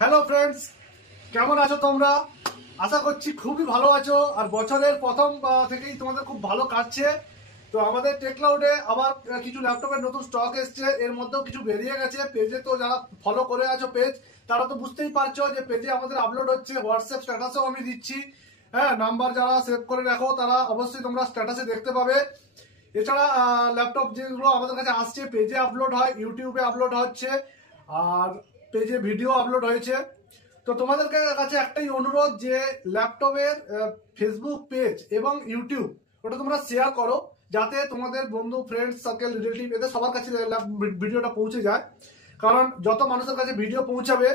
Hello friends, কেমন আছো তোমরা? আশা করছি খুবই ভালো আছো আর বছরের প্রথম থেকেই তোমাদের খুব ভালো কাটছে। তো আমাদের টেকলাউডে আবার কিছু ল্যাপটপের নতুন স্টক এসছে, এর মধ্যেও কিছু বেরিয়ে গেছে। পেজে তো যারা ফলো করে আছো পেজ, তারা তো বুঝতেই পারছো যে পেজে আমাদের আপলোড হচ্ছে, হোয়াটসঅ্যাপ স্ট্যাটাসেও আমি দিচ্ছি। হ্যাঁ, নাম্বার যারা সেভ করে রাখো তারা অবশ্যই তোমরা স্ট্যাটাসে দেখতে পাবে। এছাড়া ল্যাপটপ যেগুলো আমাদের কাছে আসছে পেজে আপলোড হয়, ইউটিউবে আপলোড হচ্ছে, আর পেজে ভিডিও আপলোড হয়েছে। তো তোমাদের কাছে একটাই অনুরোধ যে ল্যাপটপের ফেসবুক পেজ এবং ইউটিউব ওটা তোমরা শেয়ার করো, যাতে তোমাদের বন্ধু, ফ্রেন্ডস সার্কেল, রিলেটিভ এদের সবার কাছে ভিডিওটা পৌঁছে যায়। কারণ যত মানুষের কাছে ভিডিও পৌঁছাবে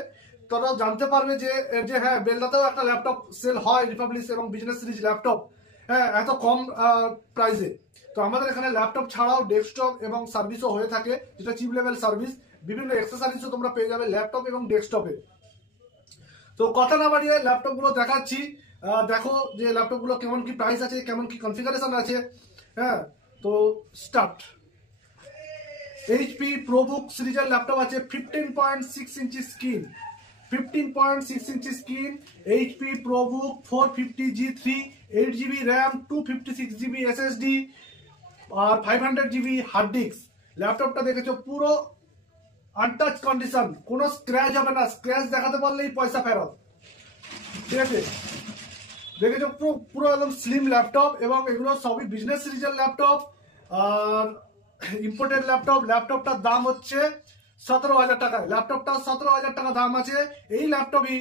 তারা জানতে পারবে যে যে হ্যাঁ, বেলদাতেও একটা ল্যাপটপ সেল হয়, রিপাবলিক এবং বিজনেস সিরিজ ল্যাপটপ, হ্যাঁ, এত কম প্রাইসে। তো আমাদের এখানে ল্যাপটপ ছাড়াও ডেস্কটপ এবং সার্ভিসও হয়ে থাকে, যেটা চিপ লেভেল সার্ভিস। বিভিন্ন অ্যাক্সেসরিজও তোমরা পেয়ে যাবে ল্যাপটপ এবং ডেস্কটপে। তো কথা না বাড়িয়ে ল্যাপটপ গুলো দেখাচ্ছি। দেখো যে ল্যাপটপ গুলো কেমন কি প্রাইস আছে, কেমন কি কনফিগারেশন আছে। হ্যাঁ, তো স্টার্ট। এইচপি প্রোবুক সিরিজের ল্যাপটপ আছে 15.6 ইঞ্চি স্ক্রিন, 15.6 ইঞ্চি screen, HP ProBook 450G3, 8 GB RAM, 256 GB SSD আর 500 GB হার্ড ডিস্ক। ল্যাপটপটা দেখেছো পুরো আনটাচ কন্ডিশন, কোনো স্ক্র্যাচ হবে না। স্ক্র্যাচ দেখাতে পারলেই পয়সা ফেরত। ঠিক আছে, দেখেছো পুরো পুরো একদম স্লিম ল্যাপটপ, এবং এগুলো সবই বিজনেস সিরিজের ল্যাপটপ আর ইম্পোর্টেড ল্যাপটপ। ল্যাপটপটার দাম হচ্ছে 17,000 টাকায়। ল্যাপটপটা 17,000 টাকা দাম আছে। এই ল্যাপটপই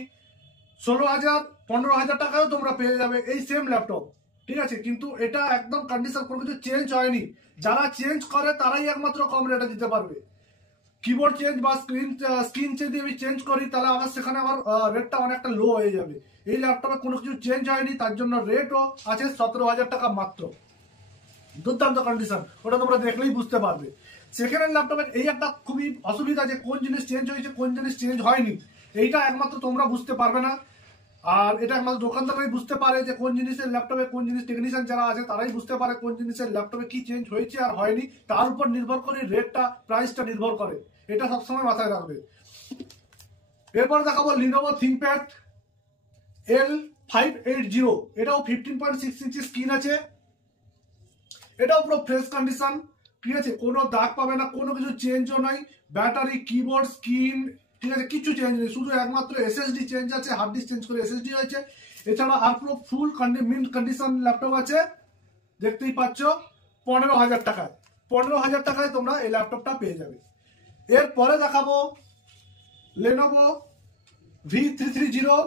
16,000, 15,000 টাকায়ও তোমরা পেয়ে যাবে এই সেম ল্যাপটপ। ঠিক আছে, কিন্তু এটা একদম কন্ডিশন, কোনো কিছু চেঞ্জ হয়নি। যারা চেঞ্জ করে তারাই একমাত্র কম রেটে দিতে পারবে। কিবোর্ড চেঞ্জ বা স্ক্রিন যদি আমি চেঞ্জ করি, তাহলে আমার সেখানে আমার রেটটা অনেকটা লো হয়ে যাবে। এই ল্যাপটপে কোনো কিছু চেঞ্জ হয়নি, তার জন্য রেটও আছে 17,000 টাকা মাত্র। দুর্দান্ত কন্ডিশন, ওটা তোমরা দেখলেই বুঝতে পারবে। সেকেন্ড হ্যান্ড ল্যাপটপের এই একটা খুবই অসুবিধা যে কোন জিনিস চেঞ্জ হয়েছে, কোন জিনিস চেঞ্জ হয়নি, এইটা একমাত্র তোমরা বুঝতে পারবে না। আর এটা একমাত্র দোকানদাররাই বুঝতে পারে যে কোন জিনিসের ল্যাপটপে, কোন জিনিস টেকনিশিয়ান যারা আছে তারাই বুঝতে পারে কোন জিনিসের ল্যাপটপে কি চেঞ্জ হয়েছে আর হয়নি। তার উপর নির্ভর করে রেটটা, প্রাইসটা নির্ভর করে। এটা সবসময় মাথায় রাখবে। এরপর দেখাবো লিনোভো থিংকপ্যাড L580। এটাও 15.6 ইঞ্চি স্ক্রিন আছে। এটাও পুরো ফ্রেশ কন্ডিশন। ঠিক আছে, কোনো দাগ পাবে না, কোনো কিছু চেঞ্জও নাই। ব্যাটারি, কিবোর্ড, স্ক্রিন, ঠিক আছে, কিছু চেঞ্জ নেই। শুধু একমাত্র এসএসডি চেঞ্জ আছে, হার্ড ডিস্ক চেঞ্জ করে এসএসডি হয়েছে। এছাড়া আর পুরো ফুল মিন্ট কন্ডিশন ল্যাপটপ আছে। দেখতেই পাচ্ছ 15,000 টাকায়। 15,000 টাকায় তোমরা এই ল্যাপটপটা পেয়ে যাবে। এরপরে দেখাবো লেনোভো V330।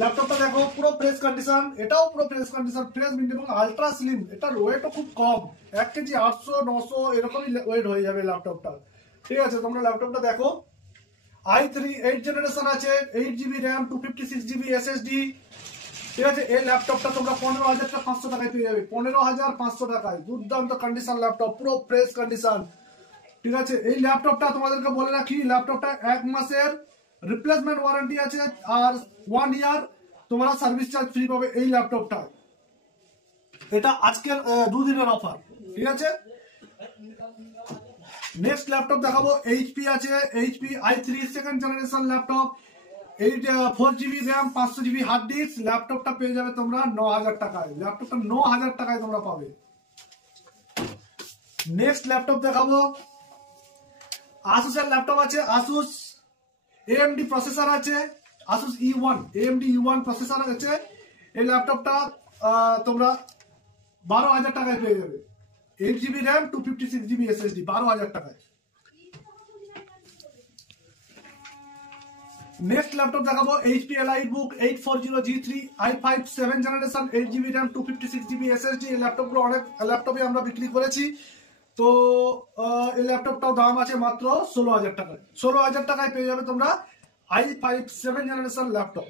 ল্যাপটপটা দেখো পুরো ফ্রেশ কন্ডিশন, এটাও পুরো ফ্রেশ কন্ডিশন, ফ্রেশ মিন্ট এবং আলট্রা স্লিম। এটার ওয়েটও খুব কম, 1 কেজি 800 900 এরকমই ওয়েট হয়ে যাবে ল্যাপটপটা। ঠিক আছে, তোমরা ল্যাপটপটা দেখো। i3 8 জেনারেশন আছে, 8 GB র্যাম, 256 GB SSD। ঠিক আছে, এই ল্যাপটপটা তোমরা 15,500 টাকায় পেয়ে যাবে। 15,500 টাকায় দুর্দান্ত কন্ডিশন ল্যাপটপ, পুরো ফ্রেশ কন্ডিশন। ঠিক আছে, এই ল্যাপটপটা তোমাদেরকে বলে রাখি, ল্যাপটপটা 1 মাসের রিপ্লেসমেন্ট ওয়ারেন্টি আছে, আর 1 ইয়ার তোমরা সার্ভিস চার্জ ফ্রি পাবে এই ল্যাপটপটা। এটা আজকের 2 দিনের অফার। ঠিক আছে, নেক্সট ল্যাপটপ দেখাবো। এইচপি আছে, HP i3 second generation laptop, 4 GB RAM, 500 GB hard disk. ল্যাপটপটা পেয়ে যাবে তোমরা 9,000 টাকায়। ল্যাপটপটা 9,000 টাকায় তোমরা পাবে। নেক্সট ল্যাপটপ দেখাবো, আসুসের ল্যাপটপ আছে। আসুস AMD প্রসেসর আছে, Asus E1 AMD E1 processor আছে। এই ল্যাপটপটা তোমরা 12,000 টাকায় পেয়ে যাবে। 8 GB র্যাম, 256 GB SSD, 12,000 টাকায়। নেক্সট ল্যাপটপ দেখাবো HP EliteBook 840G3 i5 7 generation, 8 GB RAM, 256 GB SSD। এই ল্যাপটপগুলো অনেক ল্যাপটপে আমরা বিক্রি করেছি। তো এই ল্যাপটপটাও দাম আছে মাত্র 16,000 টাকায়। 16,000 টাকায় পেয়ে যাবে তোমরা i5 7 জেনারেশন ল্যাপটপ।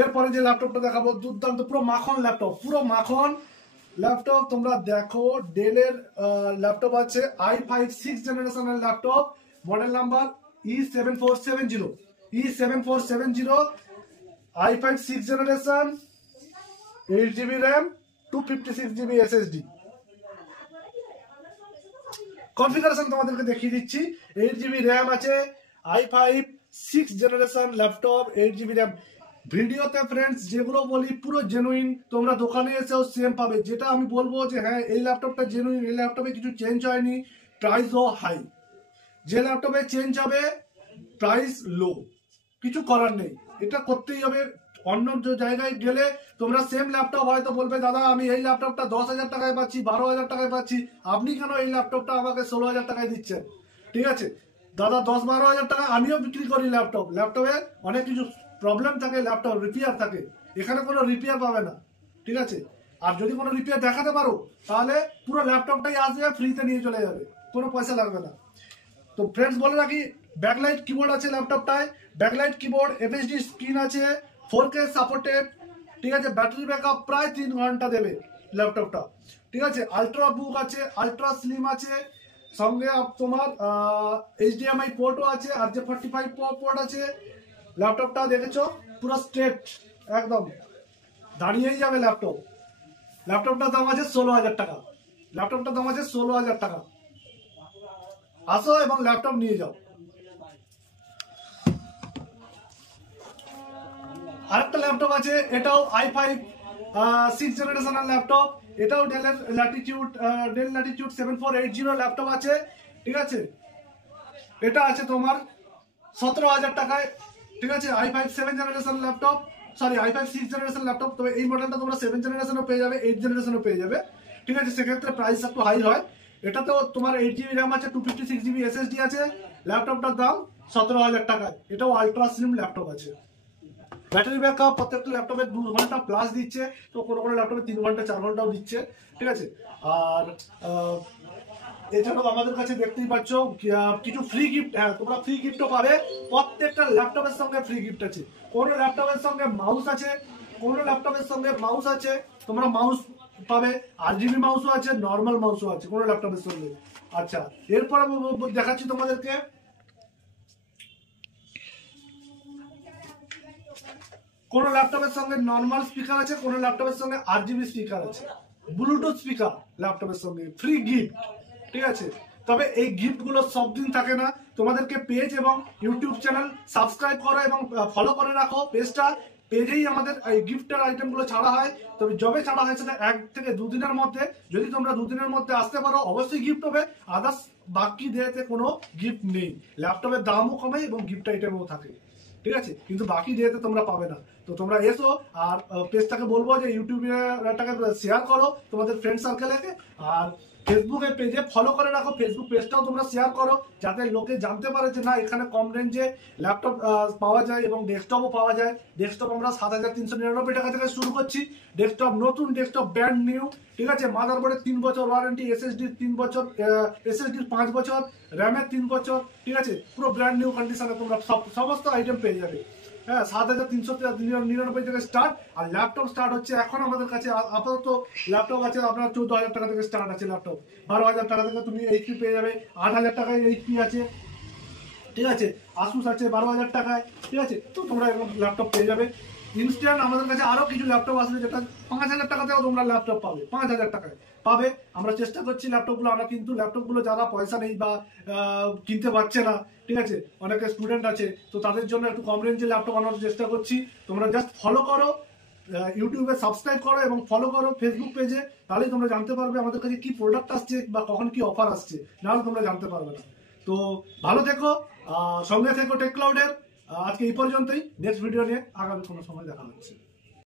এরপরে যে ল্যাপটপটা দেখাবো, দুর্দান্ত পুরো মাখন ল্যাপটপ, পুরো মাখন ল্যাপটপ। তোমরা দেখো ডেলের ল্যাপটপ আছে, i5 6 জেনারেশনের laptop, model number E7470, E7470, i5 6 generation, 8 GB RAM, 256 GB SSD। Configuration তোমাদেরকে দেখিয়ে দিচ্ছি। 8GB র্যাম আছে, i5 6th generation laptop, 8GB RAM. ভিডিওতে ফ্রেন্ডস যেগুলো বলি পুরো জেনুইন, তোমরা দোকানে এসেও সেম পাবে। যেটা আমি বলবো যে হ্যাঁ এই ল্যাপটপটা জেনুইন, এই ল্যাপটপে কিছু চেঞ্জ হয়নি, প্রাইসও হাই। যে ল্যাপটপে চেঞ্জ হবে প্রাইস লো, কিছু করার নেই, এটা করতেই হবে। অন্য জায়গায় গেলে তোমরা সেম ল্যাপটপ হয়তো বলবে দাদা আমি এই ল্যাপটপটা 10,000 টাকায় পাচ্ছি, 12,000 টাকায় পাচ্ছি, আপনি কেন এই ল্যাপটপটা আমাকে 16,000 টাকায় দিচ্ছেন? ঠিক আছে দাদা, 10-12,000 টাকা আমিও বিক্রি করি ল্যাপটপ। ল্যাপটপে অনেক কিছু প্রবলেম থাকে, ল্যাপটপ রিপেয়ার থাকে, এখানে কোনো রিপেয়ার পাবে না। ঠিক আছে, আর যদি কোনো রিপেয়ার দেখাতে পারো তাহলে পুরো ল্যাপটপটাই আসবে, ফ্রিতে নিয়ে চলে যাবে, কোনো পয়সা লাগবে না। তো ফ্রেন্ডস বলে রাখি, ব্যাকলাইট কিবোর্ড আছে ল্যাপটপটায়, ব্যাকলাইট কিবোর্ড, এফএসডি স্ক্রিন আছে, 4K সাপোর্টেড। ঠিক আছে, ব্যাটারি ব্যাকআপ প্রায় 3 ঘন্টা দেবে ল্যাপটপটা। ঠিক আছে, আলট্রা বুক আছে, আলট্রা স্লিম আছে, সঙ্গে তোমার HDMI পোর্টও আছে, RJ45 পোর্ট আছে। ল্যাপটপটা দেখেছো পুরো স্ট্রেট, একদম দাঁড়িয়েই যাবে ল্যাপটপ। ল্যাপটপটার দাম আছে 16,000 টাকা, ল্যাপটপটার দাম আছে 16,000 টাকা। আসো এবং ল্যাপটপ নিয়ে যাও। আরেকটা ল্যাপটপ আছে, এটাও i5 6th জেনারেশনের ল্যাপটপ, এটাও ডেল ল্যাটিটিউড 7480 ল্যাপটপ আছে। ঠিক আছে, এটা আছে তোমার 17,000 টাকায়। ঠিক আছে, i5 7th generation laptop, sorry i5 6th generation laptop. তবে এই মডেলটা তোমরা 7th জেনারেশনও পেয়ে যাবে, 8th জেনারেশনও পেয়ে যাবে। ঠিক আছে, সেক্ষেত্রে প্রাইস একটু হাই হয়। এটাতেও তোমার 8GB র্যাম আছে, 256GB SSD আছে। ল্যাপটপটার দাম 17,000 টাকায়। এটাও আলট্রা স্লিম ল্যাপটপ আছে। ব্যাটারি ব্যাকআপ প্রত্যেকটা ল্যাপটপে 2 ঘন্টা প্লাস দিচ্ছে, তো কোনো কোনো ল্যাপটপে 3 ঘন্টা 4 ঘন্টাও দিচ্ছে। ঠিক আছে, আর এছাড়াও আমাদের কাছে দেখতেই পাচ্ছ কিছু ফ্রি গিফট। হ্যাঁ, তোমরা ফ্রি গিফটও পাবে, প্রত্যেকটা ল্যাপটপের সঙ্গে ফ্রি গিফট আছে। কোনো ল্যাপটপের সঙ্গে মাউস আছে, কোনো ল্যাপটপের সঙ্গে মাউস আছে, তোমরা মাউস পাবে। RGB মাউসও আছে, নর্মাল মাউসও আছে কোনো ল্যাপটপের সঙ্গে। আচ্ছা, এরপর আমি দেখাচ্ছি তোমাদেরকে কোন ল্যাপটপের সঙ্গে নর্মাল স্পিকার আছে, কোন ল্যাপটপের সঙ্গে RGB স্পিকার আছে, ব্লুটুথ স্পিকার ল্যাপটপের সঙ্গে ফ্রি গিফট। ঠিক আছে, তবে এই গিফট গুলো সব দিন থাকে না। তোমাদেরকে পেজ এবং ইউটিউব চ্যানেল সাবস্ক্রাইব করো এবং ফলো করে রাখো পেজটা। পেজেই আমাদের এই গিফটের আইটেম গুলো ছাড়া হয়। তবে যবে ছাড়া হয় সেটা 1 থেকে 2 দিনের মধ্যে। যদি তোমরা 2 দিনের মধ্যে আসতে পারো অবশ্যই গিফট হবে, আদার্স বাকি ডেতে কোনো গিফট নেই। ল্যাপটপের দামও কমে এবং গিফট আইটেমও থাকে। ঠিক আছে, কিন্তু বাকি ডেতে তোমরা পাবে না। তো তোমরা এসো, আর পেজটাকে বলবো যে ইউটিউবটাকে শেয়ার করো তোমাদের ফ্রেন্ড সার্কেলে, আর ফেসবুকের পেজে ফলো করে রাখো। ফেসবুক পেজটাও তোমরা শেয়ার করো, যাতে লোকে জানতে পারে যে না এখানে কম রেঞ্জে ল্যাপটপ পাওয়া যায় এবং ডেস্কটপও পাওয়া যায়। ডেস্কটপ আমরা 7,399 টাকা থেকে শুরু করছি। ডেস্কটপ নতুন, ডেস্কটপ ব্র্যান্ড নিউ। ঠিক আছে, মাদারবোর্ডের 3 বছর ওয়ারেন্টি, SSD 3 বছর, SSD 5 বছর, র্যামের 3 বছর। ঠিক আছে, পুরো ব্র্যান্ড নিউ কন্ডিশনে তোমরা সমস্ত আইটেম পেয়ে যাবে। হ্যাঁ, 7,399 থেকে স্টার্ট। আর ল্যাপটপ স্টার্ট হচ্ছে এখন আমাদের কাছে আপাতত ল্যাপটপ আছে আপনার 14,000 টাকা থেকে স্টার্ট আছে ল্যাপটপ। 12,000 টাকা থেকে তুমি HP পেয়ে যাবে, 8,000 টাকায় HP আছে। ঠিক আছে, আসুস আছে 12,000 টাকায়। ঠিক আছে, তো তোমরা এরকম ল্যাপটপ পেয়ে যাবে। ইনস্ট্যান্ট আমাদের কাছে আরো কিছু ল্যাপটপ আসবে, যেটা 5,000 টাকাতেও তোমরা ল্যাপটপ পাবে, 5,000 টাকায় পাবে। আমরা চেষ্টা করছি ল্যাপটপগুলো আনা, কিন্তু ল্যাপটপগুলো যারা পয়সা নেই বা কিনতে পারছে না, ঠিক আছে, অনেকে স্টুডেন্ট আছে, তো তাদের জন্য একটু কম রেঞ্জে ল্যাপটপ আনার চেষ্টা করছি। তোমরা জাস্ট ফলো করো, ইউটিউবে সাবস্ক্রাইব করো এবং ফলো করো ফেসবুক পেজে, তাহলেই তোমরা জানতে পারবে আমাদের কাছে কি প্রোডাক্ট আসছে বা কখন কি অফার আসছে, নাহলে তোমরা জানতে পারবে না। তো ভালো থেকো, সঙ্গে থেকো টেক ক্লাউডের। আজকে এই পর্যন্তই, নেক্সট ভিডিও নিয়ে আগামী কোনো সময় দেখা হচ্ছে।